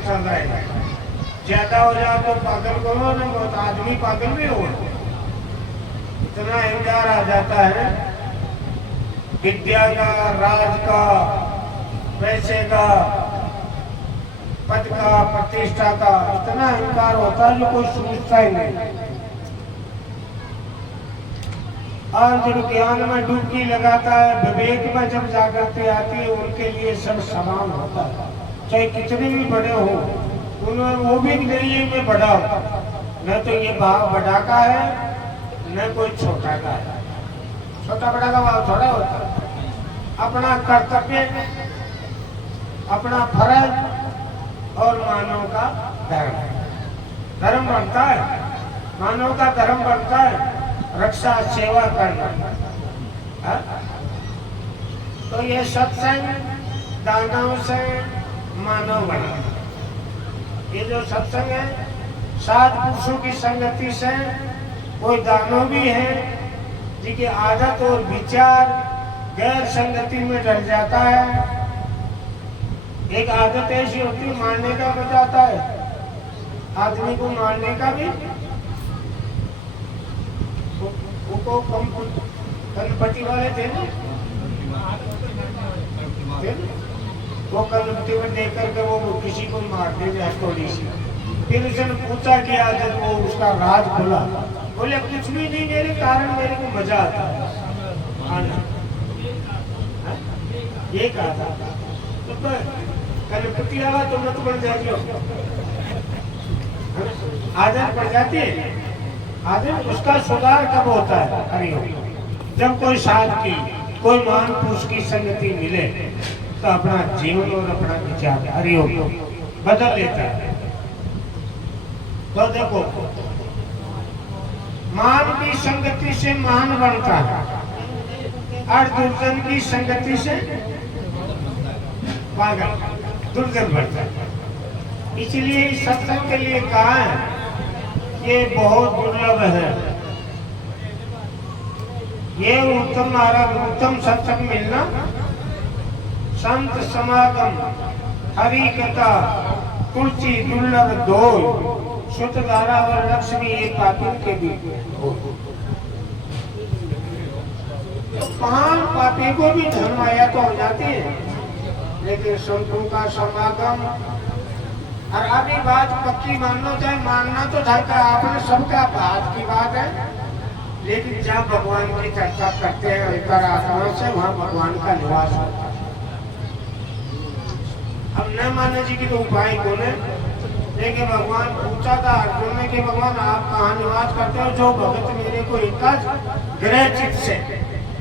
चल रहा है। ज्यादा हो जाए तो पागल करो ना, बहुत आदमी पागल भी हो, इतना अहंकार आ जाता है विद्या का, राज का, पैसे का, पद का, प्रतिष्ठा का, इतना अहंकार होता है जो कोई सोचता ही नहीं। और जब ज्ञान में डुबकी लगाता है, विवेक में जब जागृति आती है, उनके लिए सब समान होता है, चाहे कितने भी बड़े हो, उन्हें वो भी नहीं है मैं बड़ा हूं, न तो ये भाव बड़ा का है न कोई छोटा का है। छोटा बड़ा का भाव थोड़ा होता है। अपना कर्तव्य, अपना फर्ज और मानव का धर्म, धर्म बनता है, मानव का धर्म बनता है रक्षा सेवा करना। हा? तो ये सत्संग दानव से मानव बना। ये जो सत्संग है, 7 पुरुषों की संगति से कोई दानव भी है जिनकी आदत और विचार गैर संगति में डर जाता है। एक आदत ऐसी होती है मारने का मजा आता है, आदमी को मारने का भी। वो कनपट्टी वाले थे ना, वो कनपट्टी में देख करके वो किसी को मार दे जाए थोड़ी सी। फिर उसने पूछा कि आदत, वो उसका राज खोला, बोले कुछ भी नहीं, मेरे कारण मेरे को मजा आता है आना। ये कहा था तो कनपट्टी आवा तो मत बन जाएगी, आदत पड़ जाती है। आदमी उसका सुधार कब होता है? हरिओम। जब कोई साथ की, कोई महान पुरुष की संगति मिले तो अपना जीवन और अपना विचार हरिओम बदल लेता है। तो देखो, महान की संगति से महान बनता है और दुर्जन की संगति से पागल दुर्जन बनता है। इसलिए इस सत्संग के लिए कहा है ये बहुत दुर्लभ है। ये उत्तम उत्तम सत्संग मिलना, संत समागम, हरि कथा, तुलसी दुर्लभ दो, शुद्ध धारा और लक्ष्मी एक पापी के भी। तो महान पापी को भी धर्म आया तो हो जाती है, लेकिन संतों का समागम। और अभी बात पक्की मान लो, चाहे मानना तो था आपने सबका बात की बात है, लेकिन जहाँ भगवान की चर्चा करते हैं अंतरात्मा से, वहाँ भगवान का निवास होता है। अब न माने जी की तो उपाय कौन है, लेकिन भगवान पूछा था अर्जुन ने कि भगवान आप कहाँ निवास करते हो? जो भगत मेरे को एक गृह चित्त से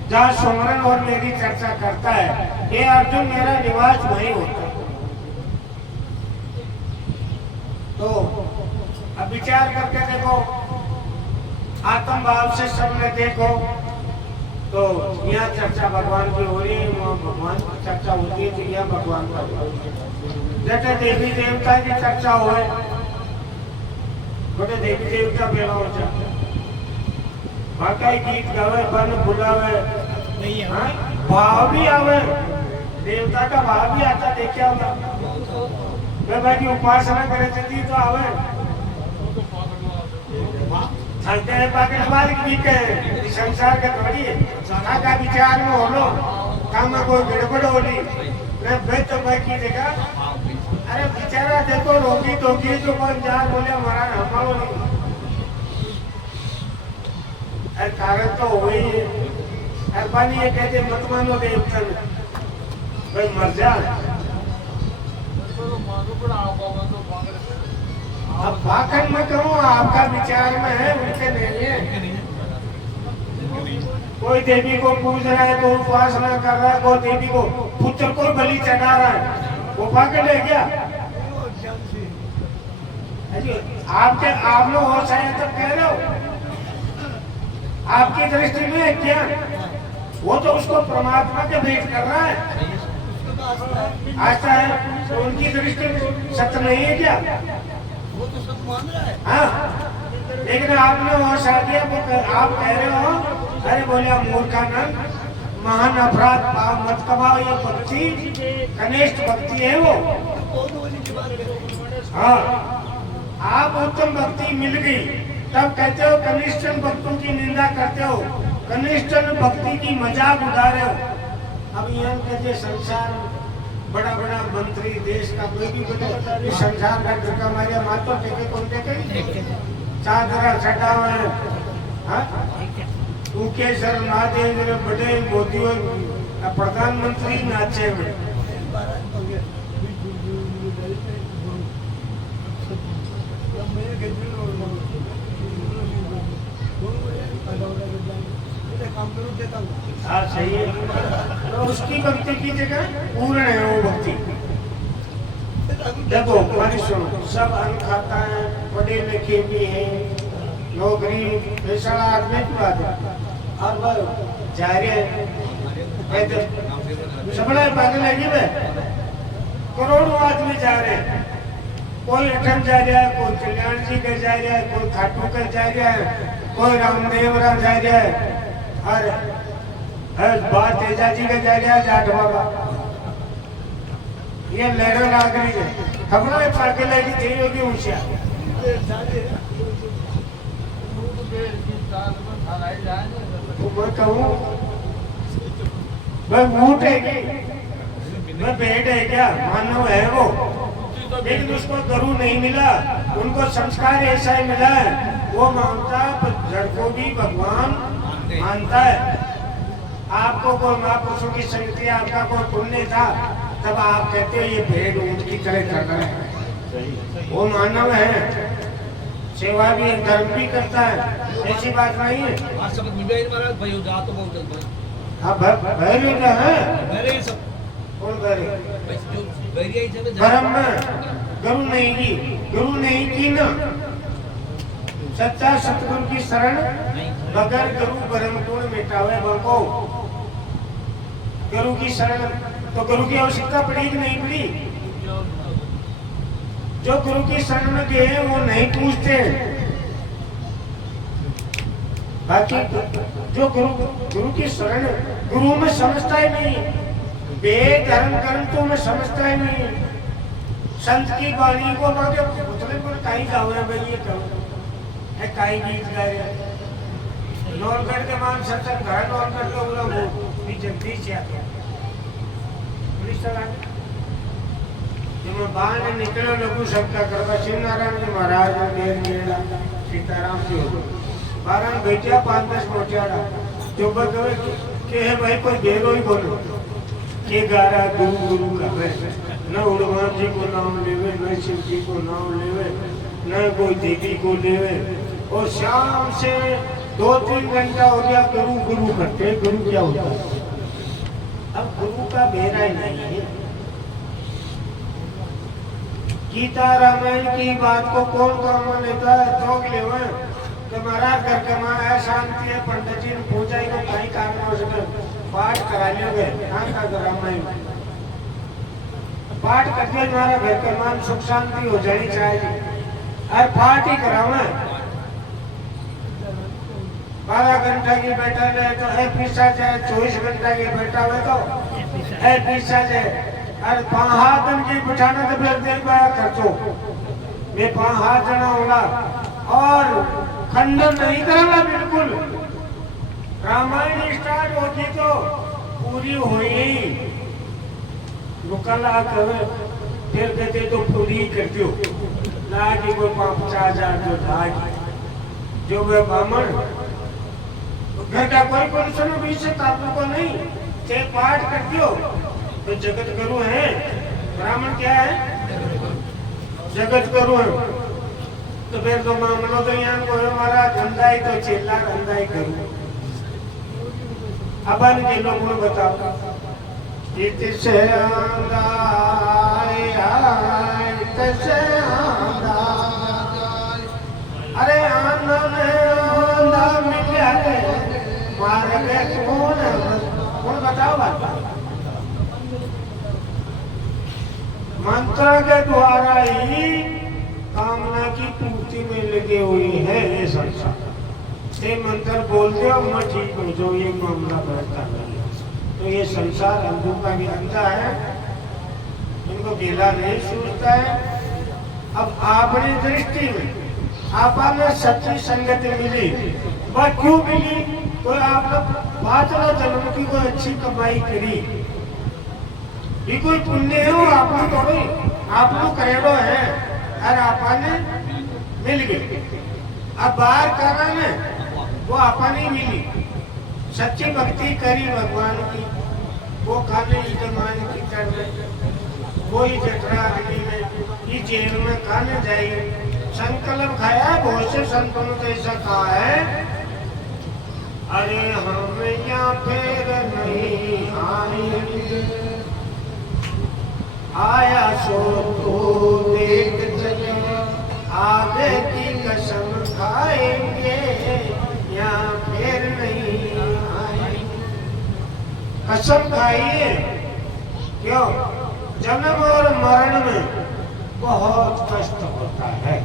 जहाँ सुमरन और मेरी चर्चा करता है, ये अर्जुन मेरा निवास वही होता है। तो अब विचार करके देखो, आत्म भाव से सबने देखो, तो यहाँ चर्चा भगवान की हो रही है, वहाँ भगवान की चर्चा होती है, तो यहाँ भगवान का। जैसे देवी देवता की चर्चा हो, बोले देवी देवता बेड़ा हो जाए, बाकाई गीत गावे, बन बुलावे, भाव भी आवे, देवता का भाव भी आता। देखा मैं भाई उपासना करे थी तो आवे पाकिस्तान की के संसार के थोड़ी का विचार में हो लो, काम में कोई गड़बड़ हो ली मैं तो भाई की जगह। अरे बेचारा देखो रोगी टोगी जो कौन जा बोले हमारा हमारो नहीं, अरे कारण तो हो ही अरबानी ये कहते मत मानो देवता भाई मर जा। अब भाखंड में कहूँ आपका विचार में है, उनके नहीं है। कोई देवी को पूज रहा है, कोई उपासना कर रहा है, कोई देवी को पुत्र को बलि चढ़ा रहा है, वो भाखंड है क्या? आपके आप लोग हो चाहे तब कह रहे हो, आपकी दृष्टि में है क्या? वो तो उसको परमात्मा के भेंट कर रहा है, आस्था है, तो उनकी दृष्टि में सत्य नहीं है क्या? वो तो सत्य मान रहा है। हाँ, लेकिन आपने वहाँ शादी आप कह रहे हो, अरे बोले मूर्खानंद महान अपराध पाप मत कमाओ, ये भक्ति कनिष्ठ भक्ति है वो। हाँ, आप उत्तम भक्ति मिल गई तब कहते हो कनिष्ठ भक्तों की निंदा करते हो, कनिष्ठ भक्ति की मजाक उड़ा रहे हो। अब यहाँ कहते संसार बड़ा बड़ा मंत्री देश का कोई भी बने संसार का धक्का मारे मातो टेके कौन टेके चादरा छटा हुए उनके सर महादेव बड़े मोदी और प्रधानमंत्री नाचे हुए। हाँ सही है, तो उसकी भक्ति की जगह पूर्ण है वो भक्ति। देखो हमारी सुनो, सब अन्न खाता है, पढ़े लिखे भी हैं, नौकरी पैसा आदमी की बात है, और वह जा रहे सबड़ा पागल लगी वे, करोड़ों आदमी जा रहे हैं, कोई अठन जा रहा है, कोई कल्याण जी का जा रहा है, कोई खाटू का जा रहा है, कोई रामदेव राम जा रहा है, हर बात तेजा जी का जा रहा है, जाट बाबा ये लहरों लाग रही है, खबरों में पागल लगी थी होगी ऊंचा। मैं कहूँ वह ऊँट है वह भेड़ है क्या, मानव है वो, लेकिन उसको गुरु नहीं मिला, उनको संस्कार ऐसा ही मिला है, वो मानता है जड़ को भी भगवान मानता है। आपको कोई महापुरुषों की संगति, आपका कोई पुण्य था, तब आप कहते हो ये भेड़ ऊँट की तरह कर रहा है, वो मानव है, सेवा भी धर्म भी करता है, ऐसी बात नहीं है। हाँ भैरव है, कौन धर्म में गुरु नहीं की, गुरु नहीं की ना, सच्चा सतगुरु की शरण बगैर गुरु भरम गुण मिटावे बको। गुरु की शरण तो गुरु की आवश्यकता पड़ी कि नहीं पड़ी? जो गुरु की शरण में गए वो नहीं पूछते, बाकी जो गुरु की शरण गुरु में समझता ही नहीं, बेधर्म कर्म तो मैं समझता ही नहीं, संत की वाणी को मांगे पुतले पर काई गाँव है भाई, ये कहो है काई गीत गा रहे नौलगढ़ के मान सत्संग घर नौलगढ़ के बोला वो जगदीश से आते पुलिस मैं बाहर निकलो लघु सबका करवा शिव नारायण जी महाराज देर मेला सीताराम जी हो बारह बेटिया 5-10 मोटियाड़ा जो बगवे के है भाई कोई देरो ही बोलो के गारा गुरु गुरु कर रहे न हनुमान जी को नाम लेवे, न शिव जी को नाम लेवे, न कोई देवी को लेवे, और शाम से 2-3 घंटा हो गया गुरु गुरु करते। गुरु क्या होता है? अब गुरु का बेरा ही नहीं है। गीता रामायण की बात को कौन काम लेता है? चौक लेवा कि महाराज घर के माँ है शांति है, पंडित जी ने पूजा ही को कहीं काम हो सके पाठ करा लोगे, कहाँ का रामायण पाठ करके हमारा घर के मान सुख शांति हो जानी चाहिए, और पाठ ही करावे 12 घंटा की बैठा रहे तो है पीछा जाए, 24 घंटा की बैठा हुए तो है पीछा जाए, अरे 5 हाथ की बिठाना तो फिर देख पाया खर्चो मैं 5 हाथ जना होगा, और खंडन नहीं करेगा बिल्कुल। रामायण स्टार्ट होती तो पूरी हुई मुकल्ला कर फिर कहते तो पूरी करते हो ना कि कोई 50,000 जो था जो वे बामण घर का कोई पुरुषों बीच से तापू को नहीं चाहे पाठ करती हो तो जगत गुरु है, ब्राह्मण क्या है? जगत गुरु है, तो फिर तो मामलो तो यहाँ को हमारा धंधा ही तो चिल्ला धंधा ही करूँ। अब के लोगों ने बताओ से अरे आंदा मिला रे मार गए कौन बताओ बात? मंत्र के द्वारा ही कामना की पूर्ति में लगे हुए हैं ये संसार। ये मंत्र बोलते हो मैं ठीक हो जाओ, ये मामला बढ़ता नहीं। तो ये संसार अंधों का भी अंधा है, इनको गिला नहीं सूझता है, अब आपने दृष्टि में आपने सच्ची संगति मिली, वह क्यों मिली? कोई आपने 5 जन्म की कोई अच्छी कमाई करी, ये कोई पुण्य है? वो आपने थोड़ी, आप लोग करेड़ो है और आपने मिल गए। अब बाहर करना में वो आपने मिली, सच्ची भक्ति करी भगवान की, वो खाने यजमान की तरह कोई जठरा अग्नि में ये जेल में खाने जाइए, संकल्प खाया बहुत से संतों ने ऐसा कहा है, अरे हम यहाँ फिर नहीं आएंगे, आया सो तो देख चले, आगे की कसम खाएंगे, यहाँ फिर नहीं आएंगे। कसम खाइए, क्यों? जन्म और मरण में बहुत कष्ट होता है।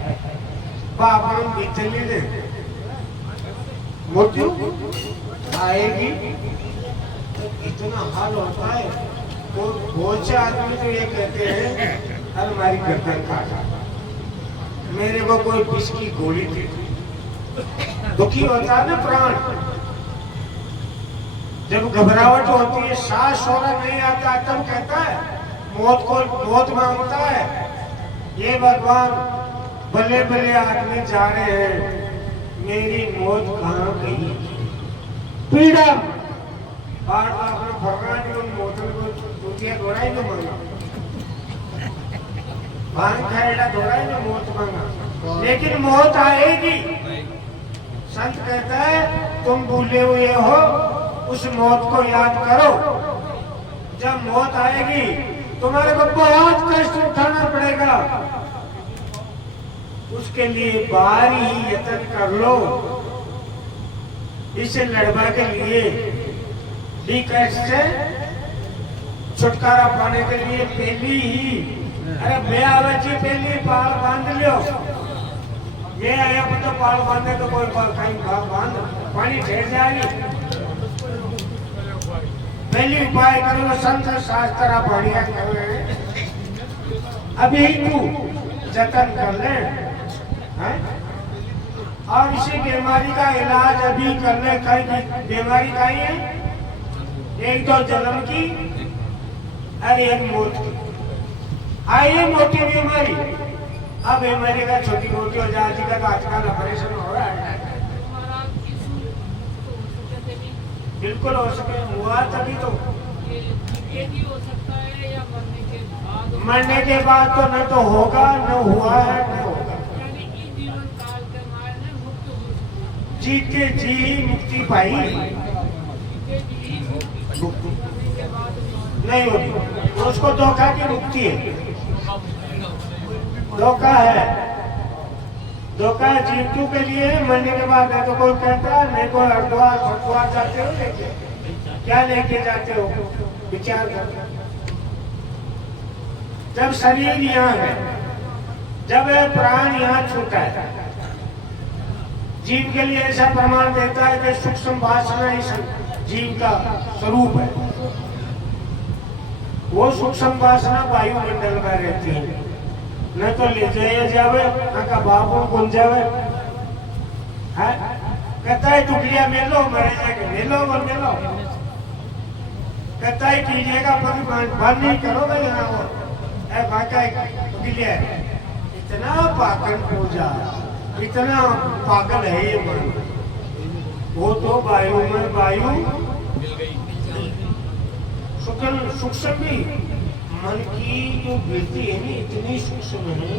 पापन बीतली ने मृत्यु आएगी तो इतना हाल होता है। तो बहुत से आदमी तो ये कहते हैं, अरे हमारी गर्दन काटा, मेरे को कोई विष की गोली थी, दुखी होता है ना प्राण। जब घबराहट होती है, सांस होना नहीं आता, तब कहता है मौत को, मौत मांगता है, ये भगवान भले भले आदमी जा रहे हैं, मेरी मौत कहाँ गई? पीड़ा बार बार अपने भगवान को मोटर को दूधिया घोड़ाई में मांगा, भांग खाएगा घोड़ाई में मौत मांगा, लेकिन मौत आएगी। संत कहता है तुम भूले हुए हो, उस मौत को याद करो। जब मौत आएगी तुम्हारे को बहुत कष्ट उठाना पड़ेगा, उसके लिए बाहर ही यत्न कर लो। इसे लड़वा के लिए भी कष्ट से छुटकारा पाने के लिए पहली ही, अरे मैं आवे जी पहली पाल बांध लियो, मैं आया तो पाल बांधे तो कोई कहीं बांध पानी ठहर जाएगी। पहली उपाय करो, संत शास्त्र बढ़िया कर ले, अभी तू जतन कर ले, है? और इसी बीमारी का इलाज अभी कर ले। कई बीमारी का ही है, एक तो जन्म की और एक मौत की। आई है मोटी बीमारी, अब बीमारी का छोटी मोटी हो जाती का आजकल ऑपरेशन हो रहा है। बिल्कुल हो सके, हुआ तभी तो। हो सकता है या मरने के बाद तो न तो होगा, न हुआ है, न होगा। जीवन काल के मारने मुक्त हो सकता, जीते जी मुक्ति पाई नहीं होगी, उसको धोखा की मुक्ति है। धोखा है, धोखा जीवतु के लिए। मरने के बाद है तो कोई कहता है नहीं, कोई हरिद्वार हरिद्वार जाते हो, लेके क्या लेके जाते हो? विचार कर। जब शरीर यहाँ है, जब प्राण यहाँ छूटा है, जीव के लिए ऐसा प्रमाण देता है कि सूक्ष्म वासना ही जीव का स्वरूप है। वो सूक्ष्म वासना वायुमंडल में रहती है, न तो ले जावे, न का बाबू गुल जावे। कहता है टुकड़िया मिलो, मरे जाके मिलो और मिलो। कहता है कीजिएगा पर बंद नहीं करो भाई, यहाँ वो टुकड़िया इतना पागल पूजा, इतना पागल है ये मन। वो तो वायु में वायु सूक्ष्म भी, मन की जो वृत्ति है ना इतनी सूक्ष्म है,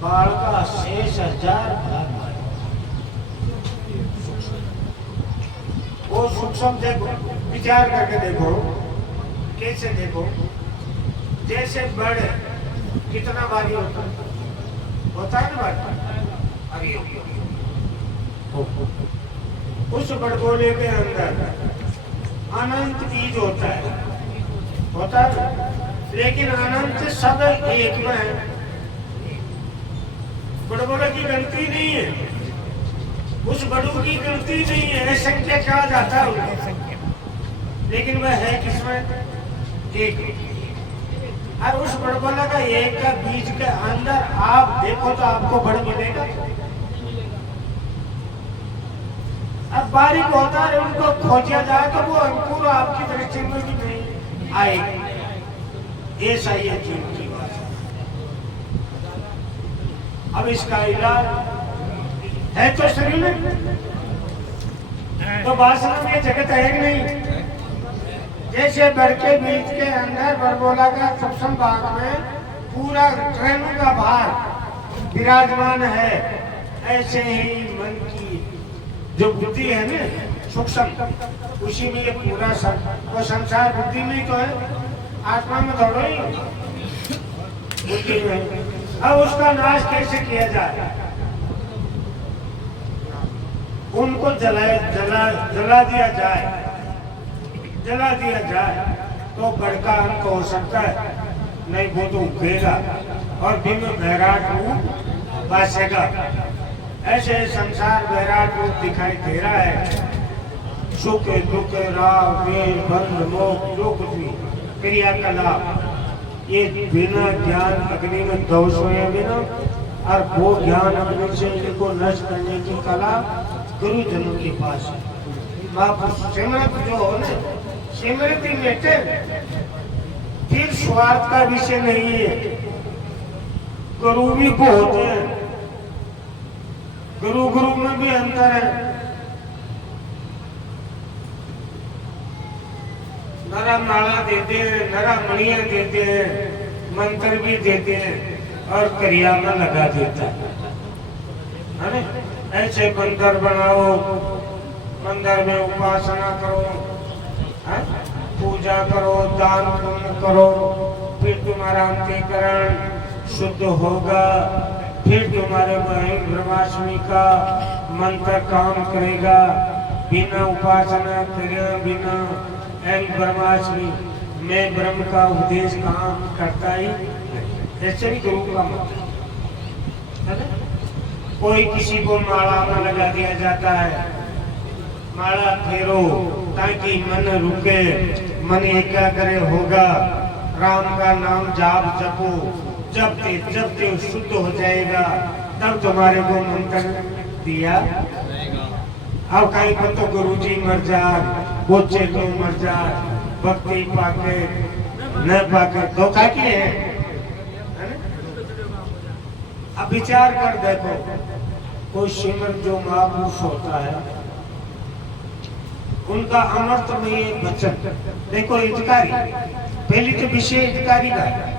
बाल का 6,000 भाग। वो सूक्ष्म देखो, विचार करके देखो, कैसे देखो, जैसे बड़ कितना भारी होता है ना भारी, उस बड़गोले के अंदर अनंत बीज होता है, लेकिन अनंत सब एक में है। बड़बड़ों की गलती नहीं है, उस बड़ों की गलती नहीं है, असंख्य कहा जाता है, लेकिन वह है किसमें? एक। और उस बड़बोला का एक का बीज के अंदर आप देखो तो आपको बड़ मिलेगा। अब बारीक होता है, उनको खोजा जाए तो वो अंकुर आपकी दृष्टि में भी नहीं आएगी। ऐसा ये जीव की बात है। अब इसका इलाज है तो शरीर में, तो वासना में जगत है कि नहीं। जैसे बड़ के बीज के अंदर बड़बोला का सूक्ष्म भाग में पूरा ट्रेन का भार विराजमान है, ऐसे ही मन की जो बुद्धि है ना सूक्ष्म, उसी में ये पूरा वो संसार बुद्धि में ही तो है, आत्मा में थोड़ा ही बुद्धि में। अब उसका नाश कैसे किया जाए? उनको जला दिया जाए, जला दिया जाए तो बड़का अंत हो सकता है, नहीं वो तो उगेगा और बिन वैराट रूप बासेगा। ऐसे संसार वैराट रूप दिखाई दे रहा है। सुख दुख राग द्वेष बंध मोह जो कुछ भी क्रियाकलाप ये बिना ज्ञान अग्नि में दौष हुए बिना, और वो ज्ञान अग्नि से इनको नष्ट करने की कला गुरुजनों के पास है। महापुरुष सिमरत जो हो ना, सिमरती बेटे फिर स्वार्थ का विषय नहीं है। गुरु भी बहुत है, गुरु गुरु में भी अंतर है। नरा माला देते हैं, नरा मणिया देते हैं, मंत्र भी देते हैं और क्रिया में लगा देता है। ऐसे मंदिर बनाओ, मंदिर में उपासना करो, है? पूजा करो, दान पुण्य करो, फिर तुम्हारा अंतःकरण शुद्ध होगा, फिर तुम्हारे में ब्रह्माष्टमी का मंत्र काम करेगा। बिना उपासना क्रिया बिना ब्रह्माष्टमी में ब्रह्म का उपदेश काम करता ही। ऐसे भी गुरु का मंत्र है। कोई किसी को माला में लगा दिया जाता है, माला फेरो ताकि मन रुके, मन एकाग्र होगा, राम का नाम जाप जपो, जपते शुद्ध हो जाएगा, तब तुम्हारे को मंत्र दिया। अब कहीं पर तो गुरुजी मर जाए, बच्चे तो मर जाए, भक्ति पाके न पाके धोखा के है। अब विचार कर देखो, कोई सिमर जो महापुरुष होता है उनका अमृतमय वचन देखो। हितकारी पहली तो विषय हितकारी का है।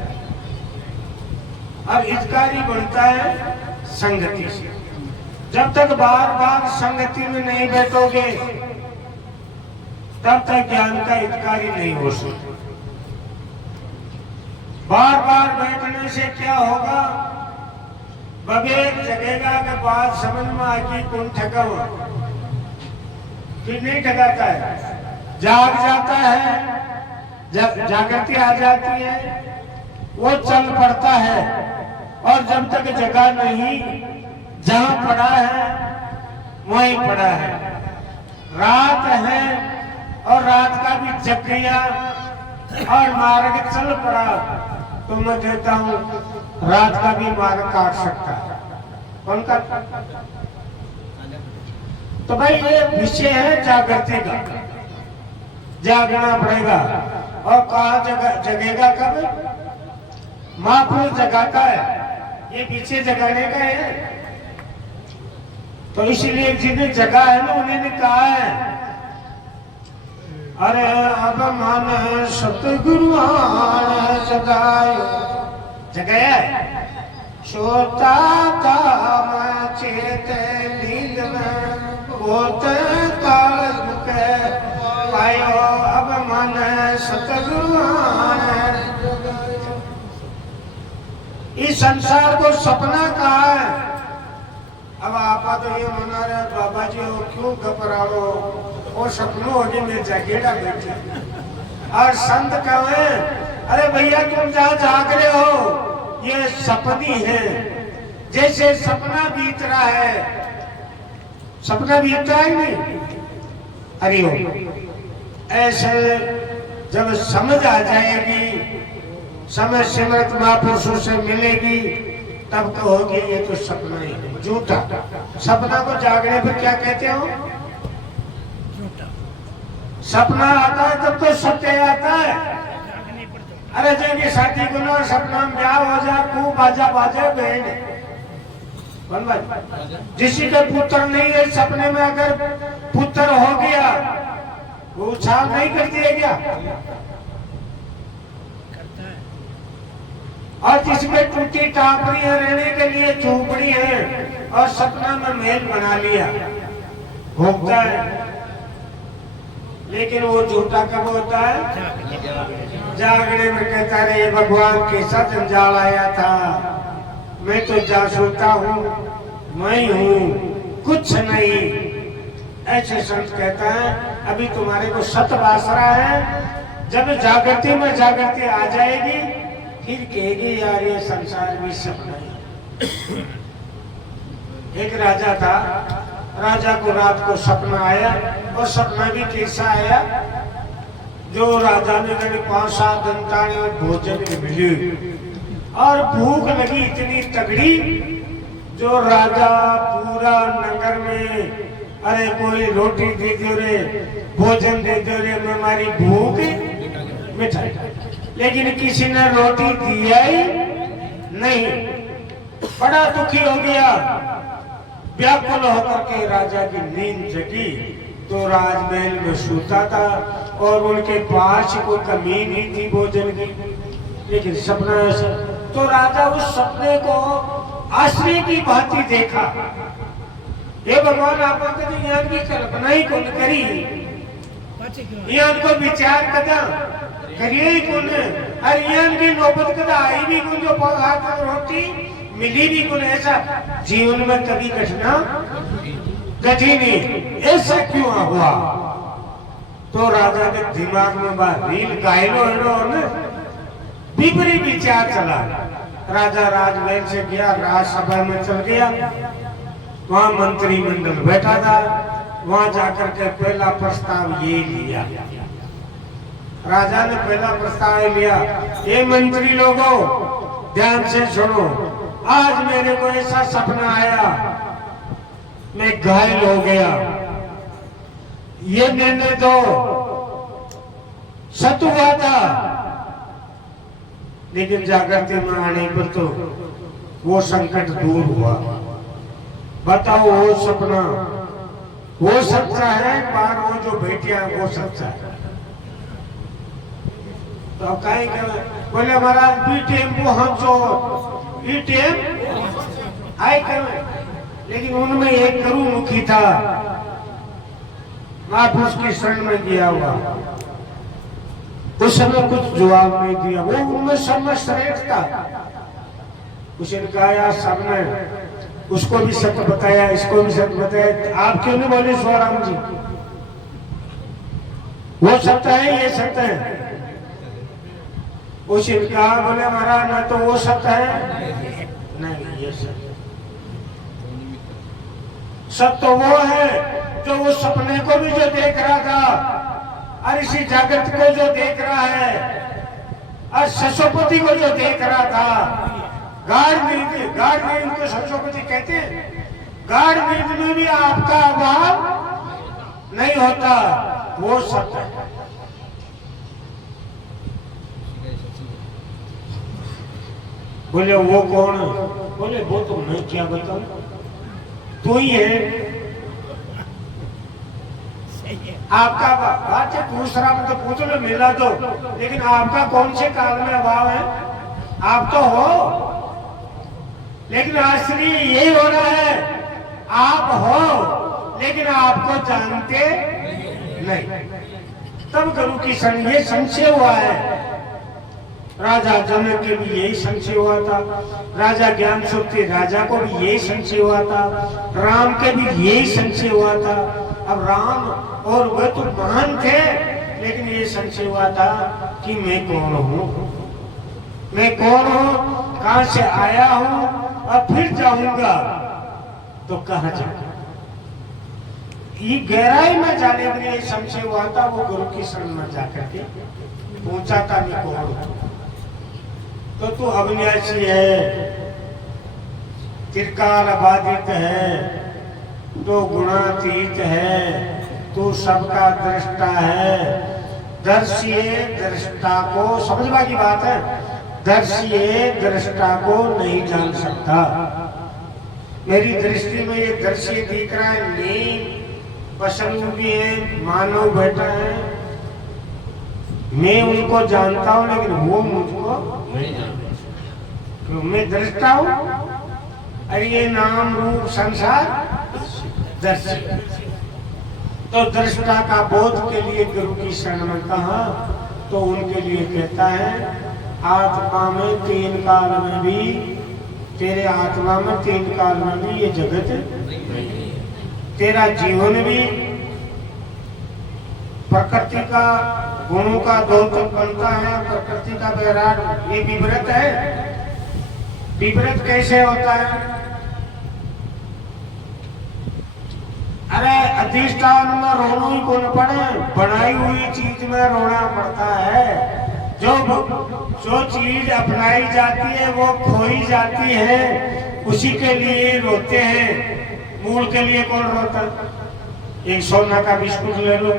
अब हितकारी बनता है संगति से। जब तक बार बार संगति में नहीं बैठोगे तब तक ज्ञान का हितकारी नहीं हो सकता। बार बार बैठने से क्या होगा? विवेक जगेगा के बाद समझ में आएगी कौन ठगा हुआ, फिर नहीं ठगाता है, जाग जाता है, जागृति आ जाती है, वो चल पड़ता है। और जब तक जगह नहीं, जहां पड़ा है वहीं पड़ा है। रात है और रात का भी जग गया और मार्ग चल पड़ा, तो मैं कहता हूं रात का भी मार्ग काट सकता है। कौन का? तो भाई ये विषय है जागृति का, जागना पड़ेगा। और कहा जगेगा कब? महापुरुष जगाता है, ये पीछे जगाने का है। तो इसलिए जिन्हें जगा है ना उन्होंने कहा है, अरे अब मन सतगुरु जगायो, जगाया है। सोता काम चेत लील में होत काल के पायो, अब मन सतगुरु। इस संसार को सपना कहा है। अब आप तो ये मना रहे बाबा जी हो क्यों घबराओ, वो सपनों होने में जगेड़ा बैठे। और संत कहे अरे भैया तुम जहाँ जाग रहे हो ये सपनी है। जैसे सपना बीत रहा है, सपना बीत रहा है नहीं, अरे हो ऐसे जब समझ आ जाएगी समय सिमरत महापुरुषों से मिलेगी तब तो होगी, ये तो सपना ही है, झूठा। सपना को जागने पर क्या कहते हो? सपना आता है तब तो सत्य आता है। अरे जिनकी शादी को ना सपना में ब्याह हो जाए, खूब बाजा बाजे बहन जिसी का पुत्र नहीं है, सपने में अगर पुत्र हो गया वो उछाल नहीं करती है क्या? और जिसमें टूटी टापड़ियां रहने के लिए झोपड़ी है और सपना में महल बना लिया, भोगता है। लेकिन वो झूठा कब होता है? जागने में कहता रहे भगवान कैसा जंजाल आया था, मैं तो जा सोता हूँ, मैं हूँ कुछ नहीं। ऐसे संत कहता है अभी तुम्हारे को सत वासना है, जब जागृति में जागृति आ जाएगी फिर कहेगी यार ये संसार भी सपना है। एक राजा था, राजा को रात को सपना आया, और सपना भी कैसा आया? जो राजा ने 5-7 दिन भोजन मिले और भूख लगी इतनी तगड़ी, जो राजा पूरा नगर में अरे कोई रोटी दे दो रे, भोजन दे दो रे, मैं हमारी भूख मिटाई। लेकिन किसी ने रोटी दिया ही नहीं, बड़ा दुखी हो गया। व्याकुल होकर के राजा की नींद जगी तो राजमहल में सूता था और उनके पास कोई कमी नहीं थी भोजन की, लेकिन सपना ऐसा। तो राजा उस सपने को आश्चर्य की भांति देखा। ये भगवान आपको कभी ज्ञान की कल्पना ही कौन करी, ज्ञान को विचार कदा करिए ही कौन, और ज्ञान की नौबत कदा आई भी कौन, जो हाथ रोटी मिली भी कौन, ऐसा जीवन में कभी घटना घटी नहीं। ऐसा क्यों हुआ? तो राजा के दिमाग में बात रील गायलो ने विपरीत विचार चला। राजा राजमहल से गया, राजसभा में चल गया, वहां मंत्रिमंडल बैठा था, वहां जाकर के पहला प्रस्ताव ये लिया। राजा ने पहला प्रस्ताव लिया, ये मंत्री लोगों ध्यान से सुनो, आज मेरे को ऐसा सपना आया, मैं घायल हो गया, ये निर्णय तो सत हुआ था, लेकिन जागृति में आने पर तो वो संकट दूर हुआ। बताओ वो सपना वो सच्चा है, बार वो जो बेटियां वो सच्चा है? तो कहीं बोले महाराज बी टेम्पो हम जो आए कर, लेकिन उनमें एक गुरुमुखी था, महापुरुष की शरण में गया हुआ, उस समय कुछ जवाब नहीं दिया, वो उनमें सब श्रेष्ठ था। उसने कहा यार सबने उसको भी सत्य बताया, इसको भी सत्य बताया, आप क्यों नहीं बोले स्वराम जी? वो सत्य है, ये सत्य है। उसने कहा बोले महाराज ना तो वो सत्य है, नहीं ये सत्य। सत्य वो है जो वो सपने को भी जो देख रहा था, और इसी जागृत को जो देख रहा है, और सशोपति को जो देख रहा था। गाढ़ नींद को सशोपति कहते हैं। गाढ़ नींद में भी आपका अभाव नहीं होता, वो सत्य है। बोले वो कौन? बोले वो तो मैं क्या बताऊं, तू ही है। आपका बात है, दूसरा में तो पूछ लो, मिला दो, लेकिन आपका कौन से काल में अभाव है? आप तो हो, लेकिन आश्चर्य यही हो रहा है, आप हो लेकिन आपको जानते नहीं। तब गुरु की ये संशय हुआ है। राजा जनक के भी यही संशय हुआ था, राजा ज्ञान सूर्य राजा को भी यही संशय हुआ था, राम के भी यही संशय हुआ था। अब राम और वह तो महान थे, लेकिन ये संशय हुआ था कि मैं कौन हूँ, मैं कौन हूँ, कहां से आया हूँ, और फिर जाऊंगा तो कहां जाऊंगा। ये गहराई में जाने के लिए संशय हुआ था। वो गुरु की शरण में जाकर के पूछा था मैं कौन हूँ। तो तू अविनाशी है, चिरकाल बाधित है, तो गुणातीत है, तू सबका दृष्टा है। दर्शिए दृष्टा को, समझवा की बात है, दर्शिए दृष्टा को नहीं जान सकता। मेरी दृष्टि में ये दर्शी दिख रहा है, नीम पसंद भी है, मानव बैठा है, मैं उनको जानता हूं लेकिन वो मुझको नहीं जानता, क्यों? मैं दृष्टा हूं। अरे ये नाम रूप संसार दर्शी। तो दृष्टा का बोध के लिए गुरु की शरण में कहा, तो उनके लिए कहता है आत्मा में तीन काल में भी, तेरे आत्मा में तीन काल में भी ये जगत, तेरा जीवन भी प्रकृति का गुणों का द्योतक बनता है, प्रकृति का विराट, ये विवृत है। विपरीत कैसे होता है? अरे अधिष्ठान में रोना ही कौन पड़े, बनाई हुई चीज में रोना पड़ता है। जो चीज अपनाई जाती है वो खोई जाती है, उसी के लिए रोते हैं। मूल के लिए कौन रोता? एक सोना का बिस्कुट ले लो,